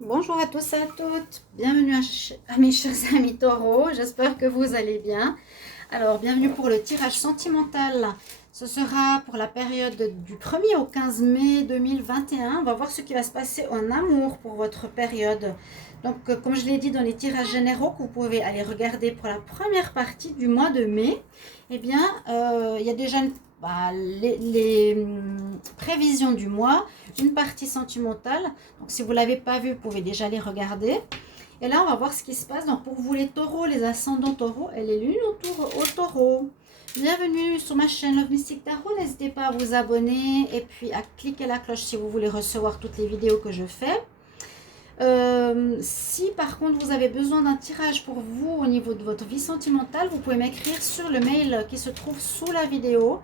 Bonjour à tous et à toutes, bienvenue à mes chers amis taureaux, j'espère que vous allez bien. Alors, bienvenue pour le tirage sentimental. Ce sera pour la période du 1er au 15 mai 2021. On va voir ce qui va se passer en amour pour votre période. Donc, comme je l'ai dit dans les tirages généraux que vous pouvez aller regarder pour la première partie du mois de mai, eh bien, il y a déjà les prévisions du mois, une partie sentimentale. Donc, si vous ne l'avez pas vu, vous pouvez déjà les regarder. Et là, on va voir ce qui se passe. Donc, pour vous les taureaux, les ascendants taureaux et les lunes au taureau. Bienvenue sur ma chaîne Love Mystic Tarot. N'hésitez pas à vous abonner et puis à cliquer la cloche si vous voulez recevoir toutes les vidéos que je fais. Si par contre vous avez besoin d'un tirage pour vous au niveau de votre vie sentimentale, vous pouvez m'écrire sur le mail qui se trouve sous la vidéo.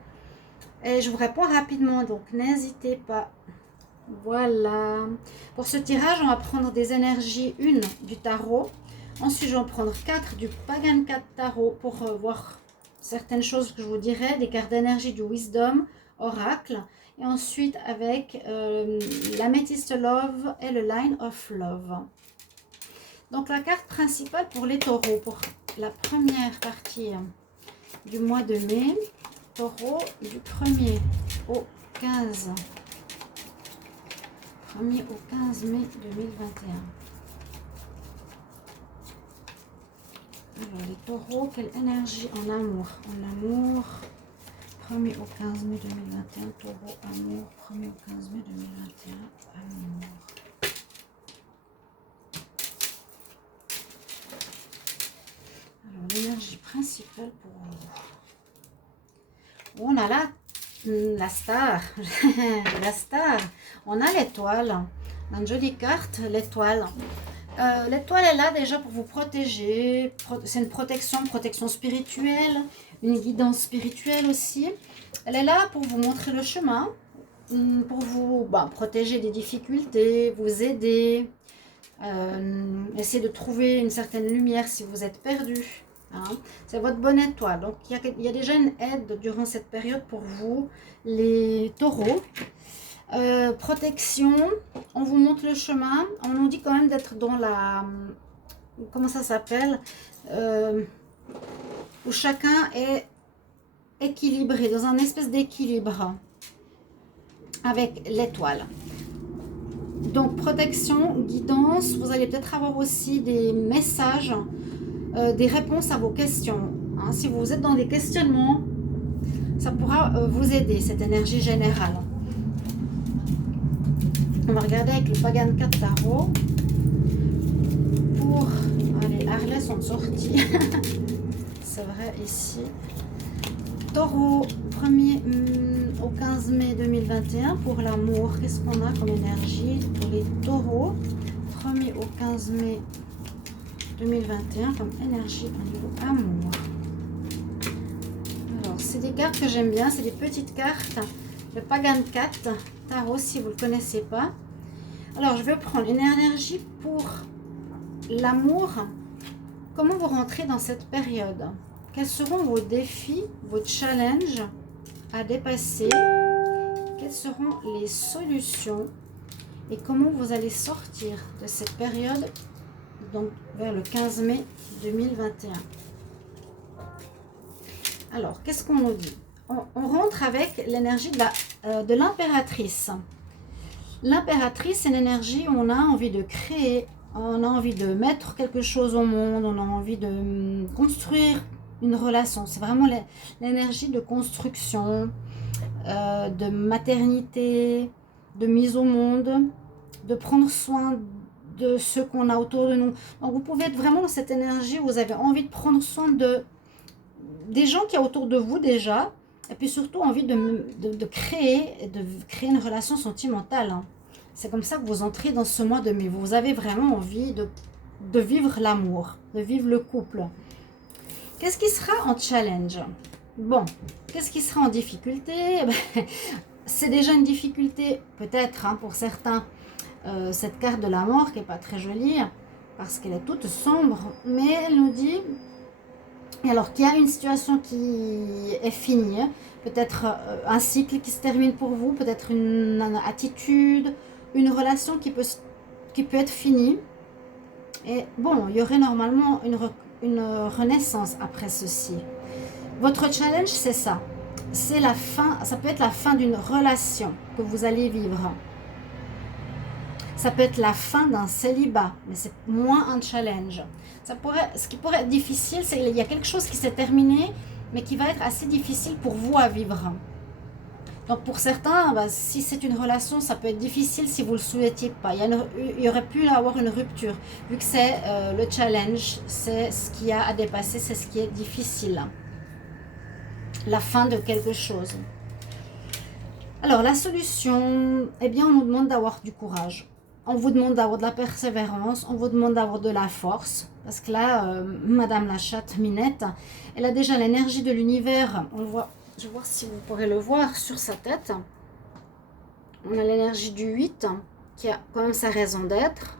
Et je vous réponds rapidement, donc n'hésitez pas. Voilà. Pour ce tirage, on va prendre des énergies, une du tarot. Ensuite, je vais en prendre 4 du Pagan 4 tarot pour voir certaines choses que je vous dirai. Des cartes d'énergie du Wisdom, Oracle. Et ensuite, avec l'Amethyst Love et le Line of Love. Donc, la carte principale pour les taureaux, pour la première partie du mois de mai. Taureau du 1er au 15 au 15 mai 2021. Alors les taureaux, quelle énergie en amour? En amour, 1er au 15 mai 2021, taureau, amour, 1er au 15 mai 2021, amour. Alors l'énergie principale pour vous. On a la star, la star, on a l'étoile, une jolie carte, l'étoile. L'étoile est là déjà pour vous protéger, c'est une protection spirituelle, une guidance spirituelle aussi. Elle est là pour vous montrer le chemin, pour vous protéger des difficultés, vous aider, essayer de trouver une certaine lumière si vous êtes perdu. Hein. C'est votre bonne étoile. Donc, il y a déjà une aide durant cette période pour vous, les taureaux. Protection, on vous montre le chemin. On nous dit quand même d'être dans la... Comment ça s'appelle où chacun est équilibré, dans un espèce d'équilibre avec l'étoile. Donc, protection, guidance. Vous allez peut-être avoir aussi des messages, des réponses à vos questions. Hein. Si vous êtes dans des questionnements, ça pourra vous aider, cette énergie générale. On va regarder avec le Pagan 4 tarot. Pour... Allez, Harley sont sortis. C'est vrai, ici. Taureau, 1er au 15 mai 2021. Pour l'amour, qu'est-ce qu'on a comme énergie pour les taureaux? 1er au 15 mai 2021 comme énergie au niveau amour. Alors, c'est des cartes que j'aime bien. C'est des petites cartes. Le Pagan 4 tarot, si vous ne le connaissez pas. Alors, je vais prendre une énergie pour l'amour. Comment vous rentrez dans cette période? Quels seront vos défis, vos challenges à dépasser? Quelles seront les solutions? Et comment vous allez sortir de cette période, donc vers le 15 mai 2021? Alors, qu'est-ce qu'on nous dit? On rentre avec l'énergie de l'impératrice. L'impératrice, c'est une énergie où on a envie de créer, on a envie de mettre quelque chose au monde, on a envie de construire une relation. C'est vraiment l'énergie de construction, de maternité, de mise au monde, de prendre soin de ceux qu'on a autour de nous. Donc vous pouvez être vraiment dans cette énergie où vous avez envie de prendre soin des gens qui sont autour de vous déjà, et puis surtout envie de créer une relation sentimentale. Hein. C'est comme ça que vous entrez dans ce mois de mai. Vous avez vraiment envie de vivre l'amour, de vivre le couple. Qu'est-ce qui sera en challenge? Bon, qu'est-ce qui sera en difficulté? C'est déjà une difficulté peut-être hein, pour certains. Cette carte de la mort qui n'est pas très jolie parce qu'elle est toute sombre, mais elle nous dit alors qu'il y a une situation qui est finie, peut-être un cycle qui se termine pour vous, peut-être une attitude, une relation qui peut qui peut être fini. Et bon, il y aurait normalement une renaissance après ceci. Votre challenge, c'est ça. C'est la fin, ça peut être la fin d'une relation que vous allez vivre. Ça peut être la fin d'un célibat, mais c'est moins un challenge. Ce qui pourrait être difficile, c'est qu'il y a quelque chose qui s'est terminé, mais qui va être assez difficile pour vous à vivre. Donc pour certains, si c'est une relation, ça peut être difficile si vous ne le souhaitiez pas. Il y aurait pu avoir une rupture, vu que c'est le challenge, c'est ce qu'il y a à dépasser, c'est ce qui est difficile. La fin de quelque chose. Alors la solution, eh bien on nous demande d'avoir du courage. On vous demande d'avoir de la persévérance, on vous demande d'avoir de la force. Parce que là, Madame la chatte Minette, elle a déjà l'énergie de l'univers. On voit, je vais voir si vous pourrez le voir sur sa tête. On a l'énergie du 8 qui a quand même sa raison d'être.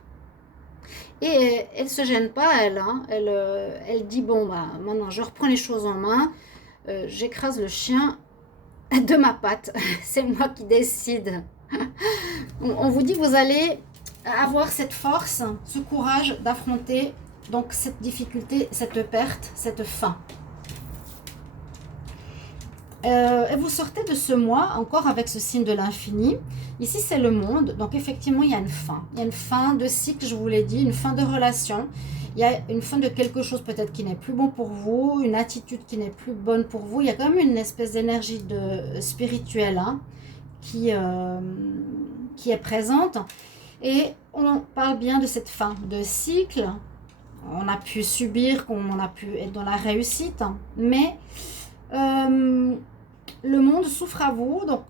Et elle ne se gêne pas, elle. Hein. Elle dit, bon, maintenant je reprends les choses en main. J'écrase le chien de ma patte. C'est moi qui décide. On vous dit, vous allez avoir cette force, ce courage d'affronter donc cette difficulté, cette perte, cette fin. Et vous sortez de ce mois encore avec ce signe de l'infini. Ici, c'est le monde. Donc, effectivement, il y a une fin. Il y a une fin de cycle, je vous l'ai dit, une fin de relation. Il y a une fin de quelque chose peut-être qui n'est plus bon pour vous, une attitude qui n'est plus bonne pour vous. Il y a quand même une espèce d'énergie spirituelle qui est présente. Et on parle bien de cette fin de cycle. On a pu subir, on a pu être dans la réussite. Mais le monde souffre à vous. Donc,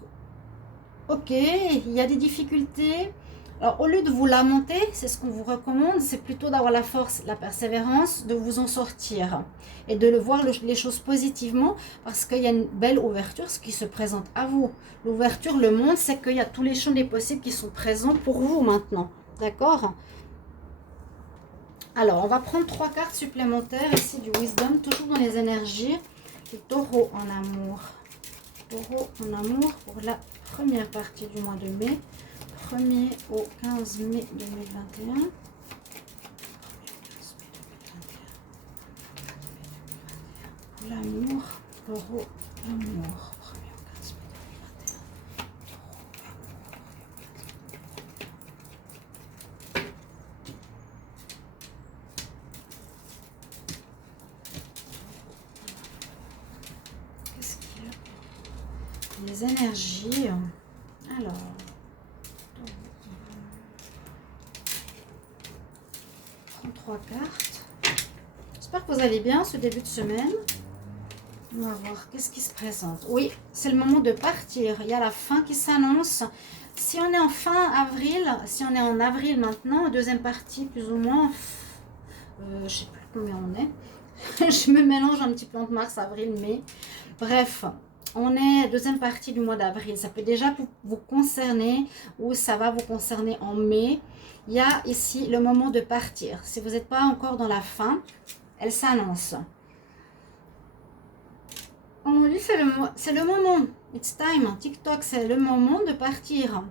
ok, il y a des difficultés. Alors, au lieu de vous lamenter, c'est ce qu'on vous recommande, c'est plutôt d'avoir la force, la persévérance, de vous en sortir et de voir les choses positivement parce qu'il y a une belle ouverture, ce qui se présente à vous. L'ouverture, le monde, c'est qu'il y a tous les champs des possibles qui sont présents pour vous maintenant. D'accord? Alors, on va prendre 3 cartes supplémentaires ici du Wisdom, toujours dans les énergies. Le taureau en amour. Taureau en amour pour la première partie du mois de mai. 1er au 15 mai 2021. L'amour, taureau, l'amour. 1er au 15 mai 2021. Qu'est-ce qu'il y a? Les énergies. Alors. 3 cartes. J'espère que vous allez bien ce début de semaine. On va voir qu'est-ce qui se présente. Oui, c'est le moment de partir. Il y a la fin qui s'annonce. Si on est en fin avril, si on est en avril maintenant, deuxième partie plus ou moins, je ne sais plus combien on est. Je me mélange un petit peu entre mars, avril, mai. Bref, on est deuxième partie du mois d'avril. Ça peut déjà vous concerner ou ça va vous concerner en mai. Il y a ici le moment de partir. Si vous n'êtes pas encore dans la fin, elle s'annonce. On lui fait c'est le moment. It's time. TikTok, c'est le moment de partir.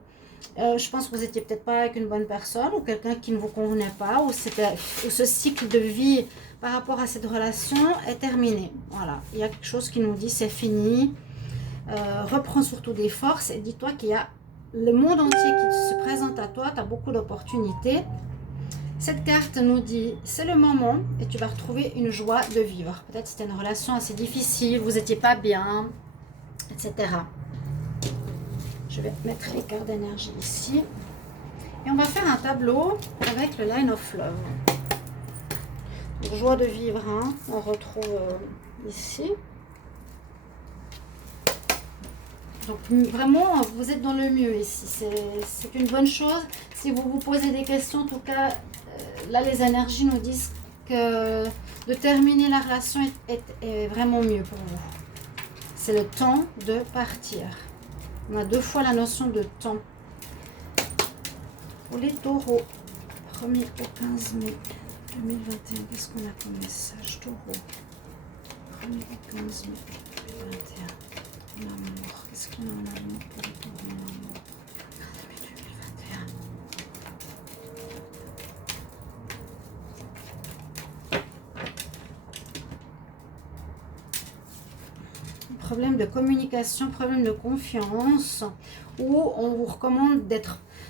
Je pense que vous n'étiez peut-être pas avec une bonne personne ou quelqu'un qui ne vous convenait pas ou ce cycle de vie par rapport à cette relation est terminé. Voilà. Il y a quelque chose qui nous dit c'est fini. Reprends surtout des forces et dis-toi qu'il y a le monde entier qui se présente à toi, tu as beaucoup d'opportunités. Cette carte nous dit, c'est le moment et tu vas retrouver une joie de vivre. Peut-être c'était une relation assez difficile, vous n'étiez pas bien, etc. Je vais mettre les cartes d'énergie ici. Et on va faire un tableau avec le Line of Love. Donc, joie de vivre, on retrouve ici. Donc vraiment, vous êtes dans le mieux ici. C'est une bonne chose. Si vous vous posez des questions, en tout cas, là les énergies nous disent que de terminer la relation est vraiment mieux pour vous. C'est le temps de partir. On a 2 fois la notion de temps. Pour les taureaux, 1er au 15 mai 2021, qu'est-ce qu'on a comme message? Taureau, 1er au 15 mai 2021. L'amour, qu'est-ce qu'on a en amour pour les taureaux en amour? 15 mai 2021. problème de communication, problème de confiance, où on vous recommande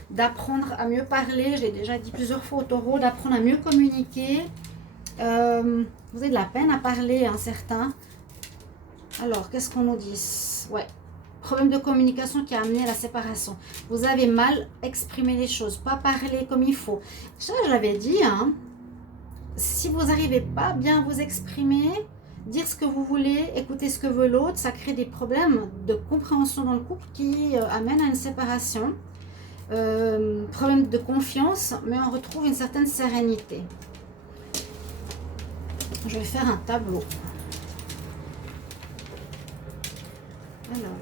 d'apprendre à mieux parler. J'ai déjà dit plusieurs fois au taureau, d'apprendre à mieux communiquer. Vous avez de la peine à parler, hein, certains. Alors, qu'est-ce qu'on nous dit? Ouais. Problème de communication qui a amené à la séparation. Vous avez mal exprimé les choses, pas parlé comme il faut. Ça, je l'avais dit, hein. Si vous n'arrivez pas bien à vous exprimer, dire ce que vous voulez, écouter ce que veut l'autre, ça crée des problèmes de compréhension dans le couple qui amènent à une séparation. Problème de confiance, mais on retrouve une certaine sérénité. Je vais faire un tableau. Alors.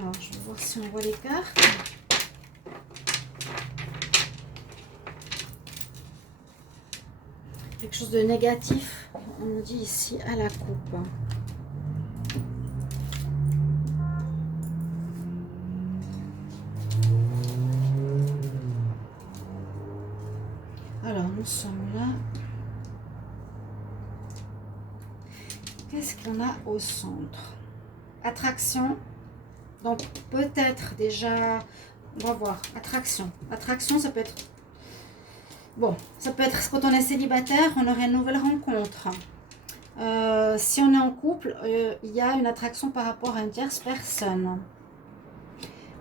Alors, je vais voir si on voit les cartes. Quelque chose de négatif, on nous dit ici à la coupe. Alors, nous sommes là. Qu'est-ce qu'on a au centre? Attraction. Donc, peut-être déjà, on va voir, attraction. Attraction, ça peut être... Bon, ça peut être quand on est célibataire, on aurait une nouvelle rencontre. Si on est en couple, il y a une attraction par rapport à une tierce personne.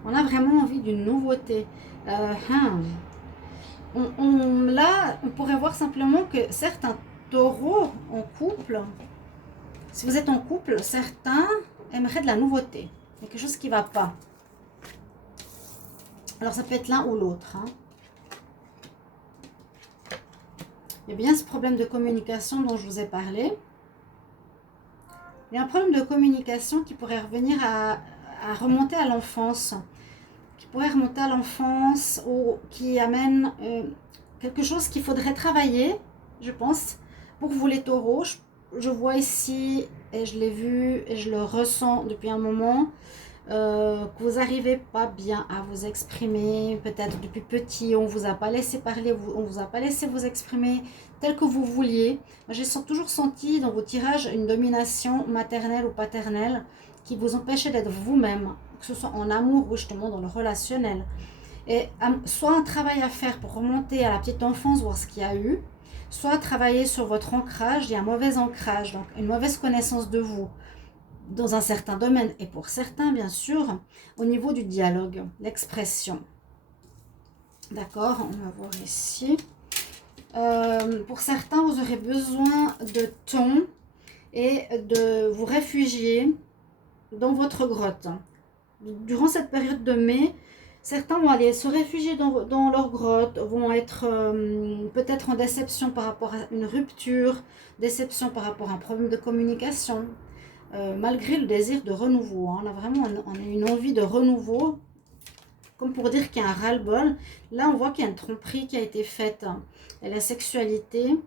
On a vraiment envie d'une nouveauté. Là, on pourrait voir simplement que certains taureaux en couple, si vous êtes en couple, certains aimeraient de la nouveauté. Il y a quelque chose qui ne va pas. Alors, ça peut être l'un ou l'autre. Hein. Il y a bien ce problème de communication dont je vous ai parlé. Il y a un problème de communication qui pourrait revenir à remonter à l'enfance. Qui pourrait remonter à l'enfance ou qui amène quelque chose qu'il faudrait travailler, je pense, pour vous les taureaux. Je vois ici, et je l'ai vu, et je le ressens depuis un moment, que vous n'arrivez pas bien à vous exprimer. Peut-être depuis petit, on ne vous a pas laissé parler, on ne vous a pas laissé vous exprimer tel que vous vouliez. J'ai toujours senti dans vos tirages une domination maternelle ou paternelle qui vous empêchait d'être vous-même, que ce soit en amour ou justement dans le relationnel. Et soit un travail à faire pour remonter à la petite enfance, voir ce qu'il y a eu, soit travailler sur votre ancrage. Il y a un mauvais ancrage, donc une mauvaise connaissance de vous dans un certain domaine, et pour certains, bien sûr, au niveau du dialogue, l'expression. D'accord, on va voir ici. Pour certains, vous aurez besoin de temps et de vous réfugier dans votre grotte. Durant cette période de mai, certains vont aller se réfugier dans leur grotte, vont être peut-être en déception par rapport à une rupture, déception par rapport à un problème de communication, malgré le désir de renouveau. Hein. On a vraiment une envie de renouveau, comme pour dire qu'il y a un ras-le-bol. Là, on voit qu'il y a une tromperie qui a été faite, hein, et la sexualité.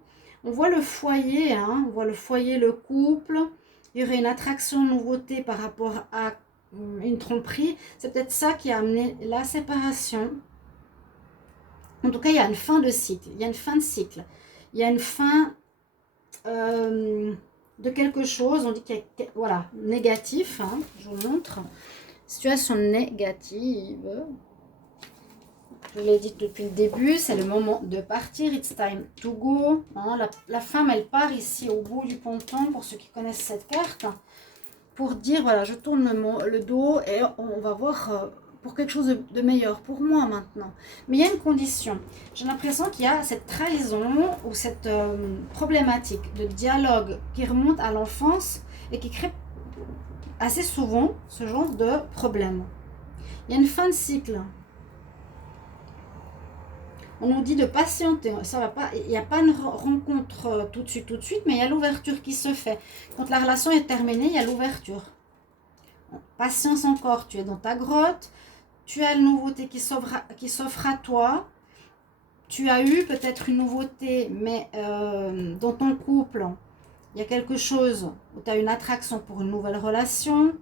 On voit le foyer, hein, on voit le foyer, le couple. Il y aurait une attraction, une nouveauté par rapport à une tromperie. C'est peut-être ça qui a amené la séparation. En tout cas, il y a une fin de cycle. Il y a une fin de cycle. Il y a une fin de quelque chose. On dit qu'il y a, voilà, négatif. Hein, je vous montre. Situation négative. Je l'ai dit depuis le début, c'est le moment de partir. It's time to go. Hein, la femme, elle part ici au bout du ponton, pour ceux qui connaissent cette carte, pour dire, voilà, je tourne le dos et on va voir pour quelque chose de meilleur pour moi maintenant. Mais il y a une condition. J'ai l'impression qu'il y a cette trahison ou cette problématique de dialogue qui remonte à l'enfance et qui crée assez souvent ce genre de problème. Il y a une fin de cycle. On nous dit de patienter, ça va pas, il n'y a pas une rencontre tout de suite, mais il y a l'ouverture qui se fait. Quand la relation est terminée, il y a l'ouverture. Patience encore, tu es dans ta grotte, tu as une nouveauté qui s'offre à toi. Tu as eu peut-être une nouveauté, mais dans ton couple, il y a quelque chose où tu as une attraction pour une nouvelle relation,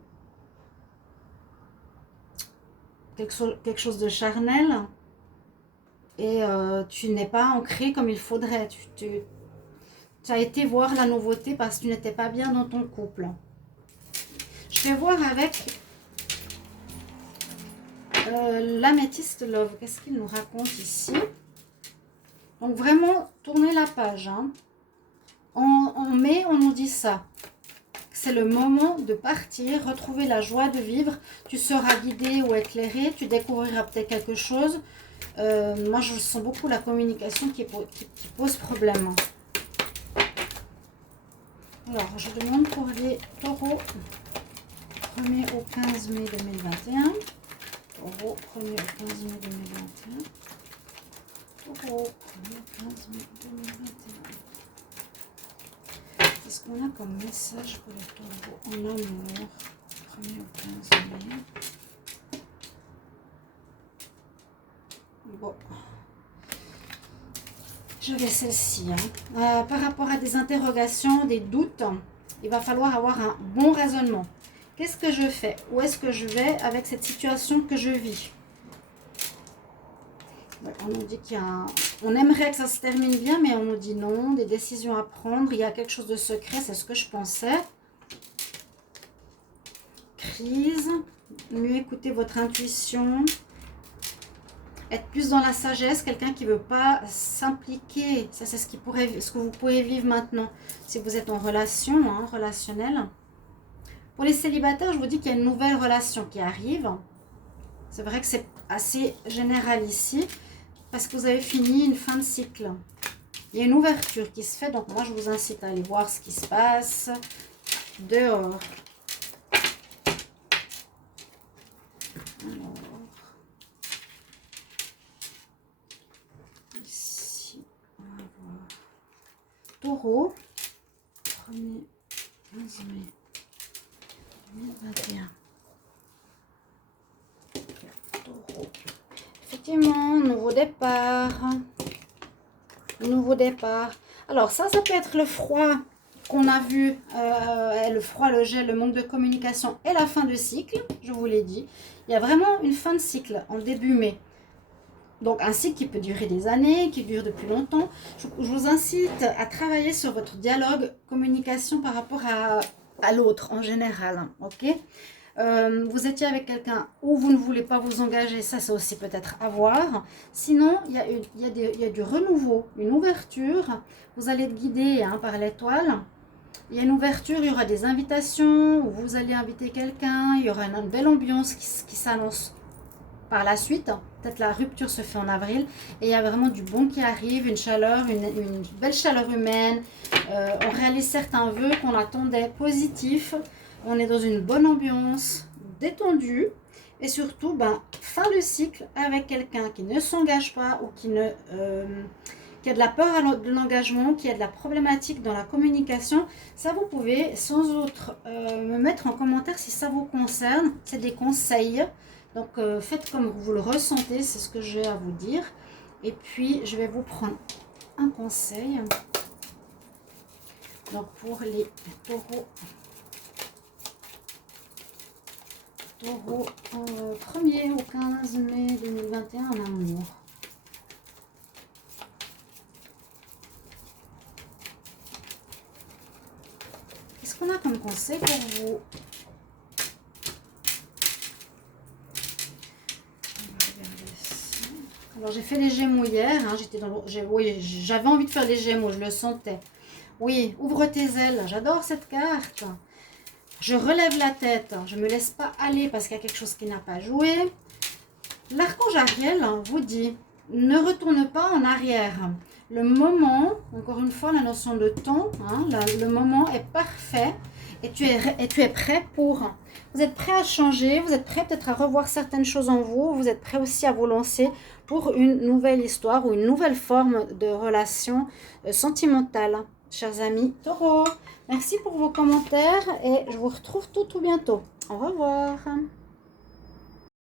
quelque chose de charnel, et tu n'es pas ancré comme il faudrait. Tu as été voir la nouveauté parce que tu n'étais pas bien dans ton couple. Je vais voir avec l'améthyste love. Qu'est-ce qu'il nous raconte ici? Donc vraiment, tournez la page. Hein. En mai, on nous dit ça. C'est le moment de partir, retrouver la joie de vivre. Tu seras guidé ou éclairé, tu découvriras peut-être quelque chose. Moi, je sens beaucoup la communication qui pose problème. Alors, je demande pour les taureaux 1er au 15 mai 2021. Taureau 1er au 15 mai 2021. Taureau 1er au 15 mai 2021. Qu'est-ce qu'on a comme message pour les taureaux en amour 1er au 15 mai? Bon. J'avais celle-ci. Hein. Par rapport à des interrogations, des doutes, il va falloir avoir un bon raisonnement. Qu'est-ce que je fais? Où est-ce que je vais avec cette situation que je vis? On nous dit qu'il y a on aimerait que ça se termine bien, mais on nous dit non, des décisions à prendre. Il y a quelque chose de secret, c'est ce que je pensais. Crise, mieux écouter votre intuition. Être plus dans la sagesse, quelqu'un qui ne veut pas s'impliquer. Ça, c'est ce que vous pouvez vivre maintenant si vous êtes en relation, hein, relationnelle. Pour les célibataires, je vous dis qu'il y a une nouvelle relation qui arrive. C'est vrai que c'est assez général ici, parce que vous avez fini une fin de cycle. Il y a une ouverture qui se fait, donc moi je vous incite à aller voir ce qui se passe dehors. Alors, ici, on va voir. Taureau, 1er 15 mai 2021. Taureau. Effectivement, nouveau départ. Nouveau départ. Alors ça peut être le froid qu'on a vu, le froid, le gel, le manque de communication et la fin de cycle, je vous l'ai dit. Il y a vraiment une fin de cycle en début mai. Donc un cycle qui peut durer des années, qui dure depuis longtemps. Je vous incite à travailler sur votre dialogue, communication par rapport à l'autre en général. Ok ? Vous étiez avec quelqu'un où vous ne voulez pas vous engager, ça c'est aussi peut-être à voir. Sinon, il y a du renouveau, une ouverture. Vous allez être guidé hein, par l'étoile. Il y a une ouverture, il y aura des invitations, où vous allez inviter quelqu'un, il y aura une belle ambiance qui s'annonce par la suite. Peut-être la rupture se fait en avril. Et il y a vraiment du bon qui arrive, une chaleur, une belle chaleur humaine. On réalise certains vœux qu'on attendait positifs. On est dans une bonne ambiance, détendue. Et surtout, fin de cycle avec quelqu'un qui ne s'engage pas ou qui a de la peur de l'engagement, qui a de la problématique dans la communication. Ça, vous pouvez sans autre me mettre en commentaire si ça vous concerne. C'est des conseils. Donc, faites comme vous le ressentez, c'est ce que j'ai à vous dire. Et puis, je vais vous prendre un conseil. Donc, pour les taureaux, 1er au 15 mai 2021 en amour. Qu'est-ce qu'on a comme conseil pour vous? Alors j'ai fait les Gémeaux hier, hein, j'avais envie de faire les Gémeaux, je le sentais. Oui, ouvre tes ailes, j'adore cette carte. Je relève la tête, je ne me laisse pas aller parce qu'il y a quelque chose qui n'a pas joué. L'archange Ariel vous dit, ne retourne pas en arrière. Le moment, encore une fois la notion de temps, hein, le moment est parfait et tu es prêt pour... Vous êtes prêt à changer, vous êtes prêt peut-être à revoir certaines choses en vous, vous êtes prêt aussi à vous lancer pour une nouvelle histoire ou une nouvelle forme de relation sentimentale. Chers amis taureaux, merci pour vos commentaires et je vous retrouve tout bientôt. Au revoir.